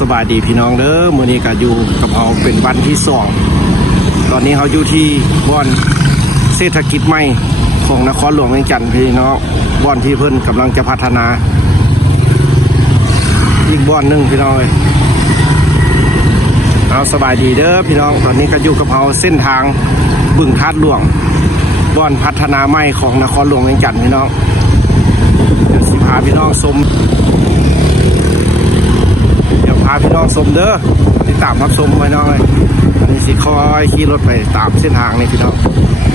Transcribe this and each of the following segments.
สบายดีพี่น้องเด้อมื้อนี้ก็อยู่กับเราเป็นวันที่2ตอนนี้เราอยู่ที่บ่อนเศรษฐกิจใหม่ของนครหลวงเวียงจันทร์พี่น้องบ่อนที่เพิ่นกำลังจะพัฒนาอีกบ่อนนึงพี่น้องสบายดีเด้อพี่น้องตอนนี้ก็อยู่กับเราเส้นทางบึงธาตุหลวงบ่อนพัฒนาใหม่ของนครหลวงเวียงจันทร์พี่น้องเดี๋ยวสิพาพี่น้องชมพาพี่น้องชมเด้อติดตามรับชมไว้น้องเลยอันนี้สิคอยขี่รถไปตามเส้นทางนี่พี่น้อง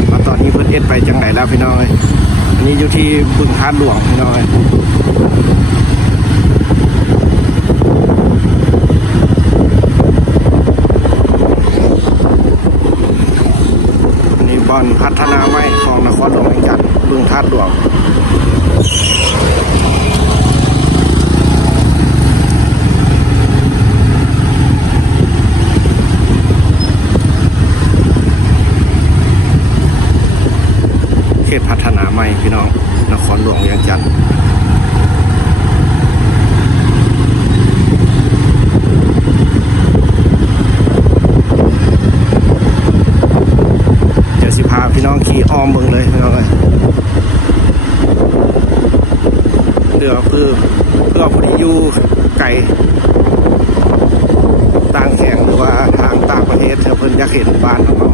มาตอนนี้เพิ่นเอ็ดไปจังไหนแล้วพี่น้องเลยอันนี้อยู่ที่บึงธาตุหลวงพี่น้องเลยอันนี้บ่อนพัฒนาใหม่ของนครหลวงเวียงจันทร์บึงธาตุหลวงเขตพัฒนาใหม่พี่น้องนครหลวงเวียงจันทร์เดี๋ยวสิพาพี่น้องขี่อ้อมเบิ่งเลยพี่น้องเลยเดี๋ยวเพื่อผู้ที่อยู่ไกลต่างแข่งหรือว่าทางต่างประเทศเพิ่นอยากเห็นบ้านของเรา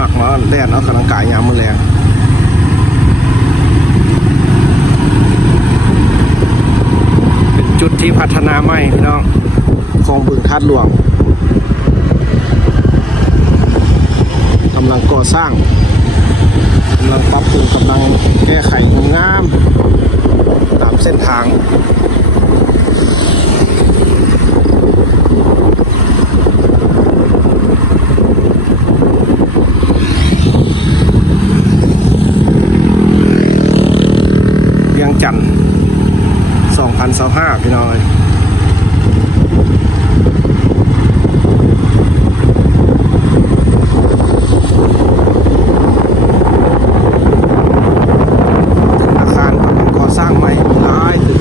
มักมาแล่นเอากำลังกายยามมื้อแลงเป็นจุดที่พัฒนาใหม่พี่น้องของบึงธาตุหลวงกำลังก่อสร้างกำลังปรับปรุงกำลังแก้ไขงามตามเส้นทางจันทร์2025พี่น้องเลยอาคารก่อสร้างใหม่หลายตึก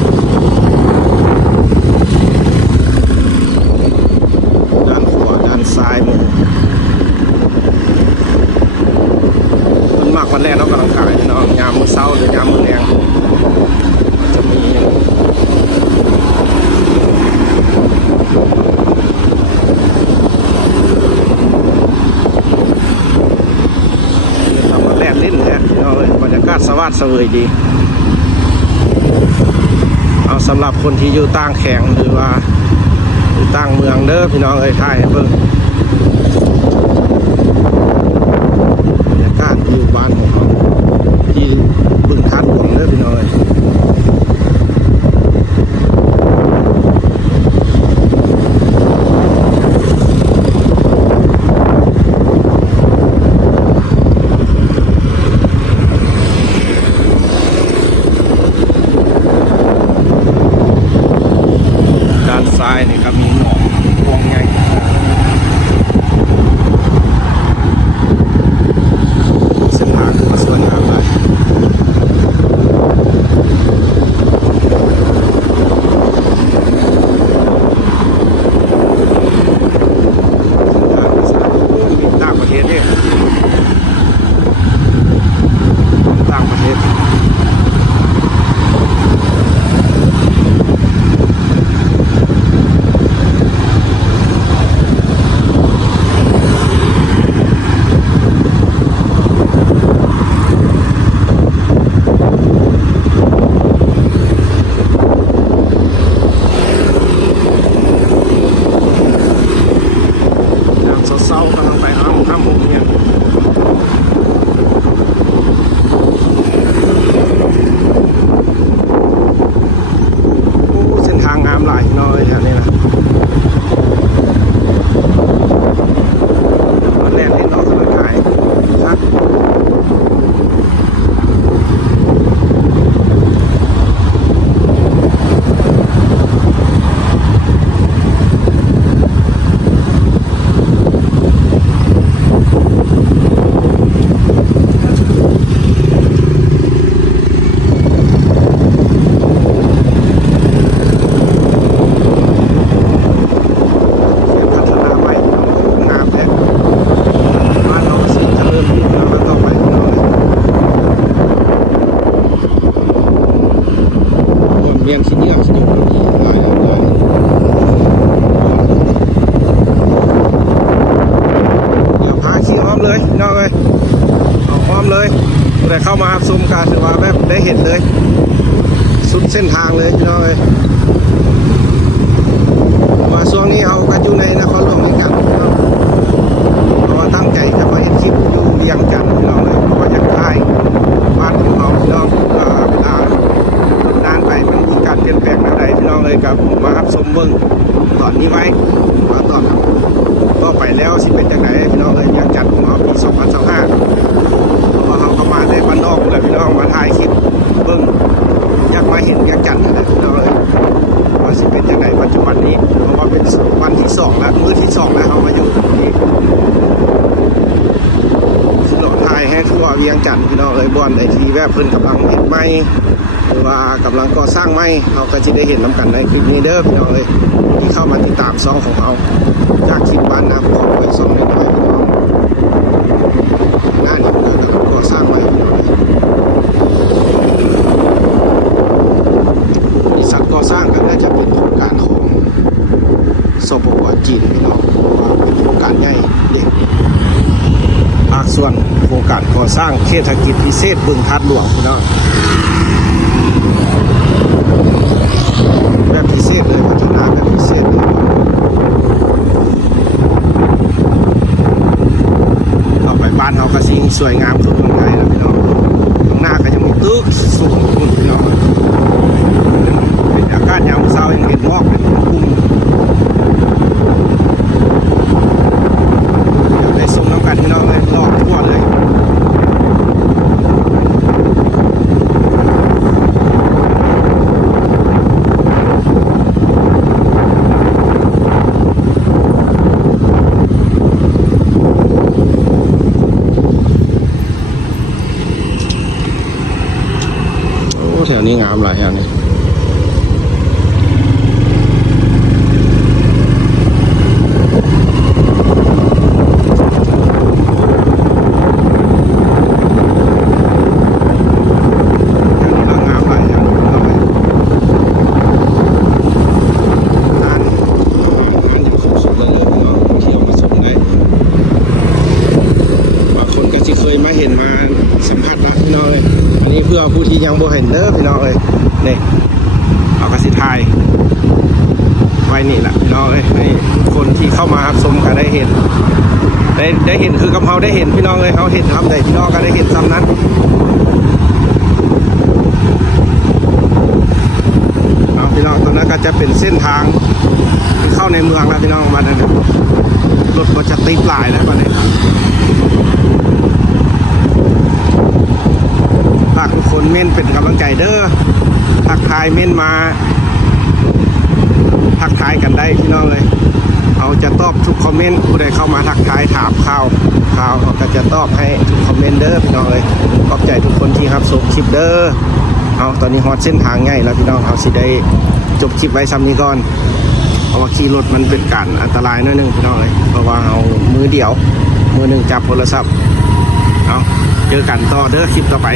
ด้านขวาด้านซ้ายมือมันมากวันแรกเรากำลังกายพี่น้องยามมื้อเช้าหรือยามมื้อแรงจะมีทำมาแรกเล่นเลยบรรยากาศสวัสดิ์เสวยดีเอาสำหรับคนที่อยู่ต่างแข่งหรือว่าอยู่ต่างเมืองเด้อพี่น้องถ่ายให้เบิ่งบรรยากาศอยู่บ้านของเขาที่บึงธาตุหลวงเด้อพี่น้องด้านซ้ายนี่ก็มีหนองพวงใหญ่ มเลยแต่เข้ามาชมการถือว่าแบบได้เห็นเลยสุดเส้นทางเลยพี่น้องเลยมาช่วงนี้เอากันอยู่ในนครหลวงเหมือนกันพี่น้องเพราะว่าตั้งใจจะมาเห็นคลิปอยู่เรียงจันทร์พี่น้องเลยเพราะว่าอยากถ่ายบ้านของเราพี่น้องเวลานานไปมันมีการเปลี่ยนแปลงอะไรพี่น้องเลยกับมารับชมเบิ้งตอนนี้ไว้มาตอนครับก็ไปแล้วสิเป็นจังไหนพี่น้องเลยอยากจัดของเราปี2025เพราะว่าเขาก็มาได้บ้านนอกเลยพี่น้องมาถ่ายคลิปเบิ้งอยากมาเห็นอยากจัดอะไรพี่น้องเลยว่าสิเป็นจังไหนปัจจุบันนี้เพราะว่าเป็นวันที่2แล้วมื้อที่2แล้วเขามาอยู่นี่สิหล่อถ่ายให้ทั่วเวียงจันทร์พี่น้องเลยบอนไอทีแวบเพิ่นกำลังเห็นไหมหรือว่ากำลังก่อสร้างไหมเราก็จะได้เห็นน้ำกันในคลิปนี้เด้อพี่น้องเลยที่เข้ามาติดตามซองของเราจากคลิปบ้านน้ำของไปซองน้อยๆพี่น้องงานนี้เกิดกำลังก่อสร้างไหมพี่น้องบริษัทก่อสร้างก็น่าจะเป็นโครงการของสปป.จีนพี่น้องเพราะว่าเป็นโครงการใหญ่เด็กภาคส่วนโครงการก่อสร้างเศรษฐกิจพิเศษบึงทัดหลวงพี่น้องแบบพิเศษเลยพัฒนาแบบพิเศษเลยต่อไปบ้านเราก็สิ่งสวยงามขึ้นข้างในแล้วพี่น้องข้างหน้าก็ยังมีตึกสูงขึ้นพี่น้องเป็นอากาศยามเช้ายังเห็นหมอกเป็นกลุ่มอยากได้ส่งน้ำกันพี่น้องเลยรอบทั่วเลยแถวนี้งามหลายแถวนี้มาเห็นมาสัมผัสแล้วพี่น้องเลยอันนี้เพื่อผู้ที่ยังบ่เห็นเด้อพี่น้องเลยนี่เอากระสิทายไว้นี่แหละพี่น้องเลยนี่คนที่เข้ามารับชมก็ได้เห็นได้เห็นคือกับเขาได้เห็นพี่น้องเลยเขาเห็นทำใดพี่น้องก็ได้เห็นซ้ำนั้นเอาพี่น้องตอนนั้นก็จะเป็นเส้นทางที่เข้าในเมืองแล้วพี่น้องมาเนี่ยรถก็จะติดหลายแล้วมาเนี่ยฝากทุกคนเม่นเป็นกำลังใจเด้อทักทายเม่นมาทักทายกันได้พี่น้องเลยเอาจะตอบทุกคอมเมนต์ผู้ใดเข้ามาทักทายถามข่าวเราก็จะตอบให้ทุกคอมเมนต์เด้อพี่น้องเลยขอบใจทุกคนที่รับชมคลิปเด้อเอาตอนนี้ฮอตเส้นทางง่ายแล้วพี่น้องเอาสิได้จบคลิปไว้ซ้ำนี้ก่อนเพราะว่าขี่รถมันเป็นการอันตรายนิดนึงพี่น้องเลยเพราะว่าเอามือเดียวมือหนึ่งจับโทรศัพท์เอาเจอกันต่อเด้อคลิปต่อไป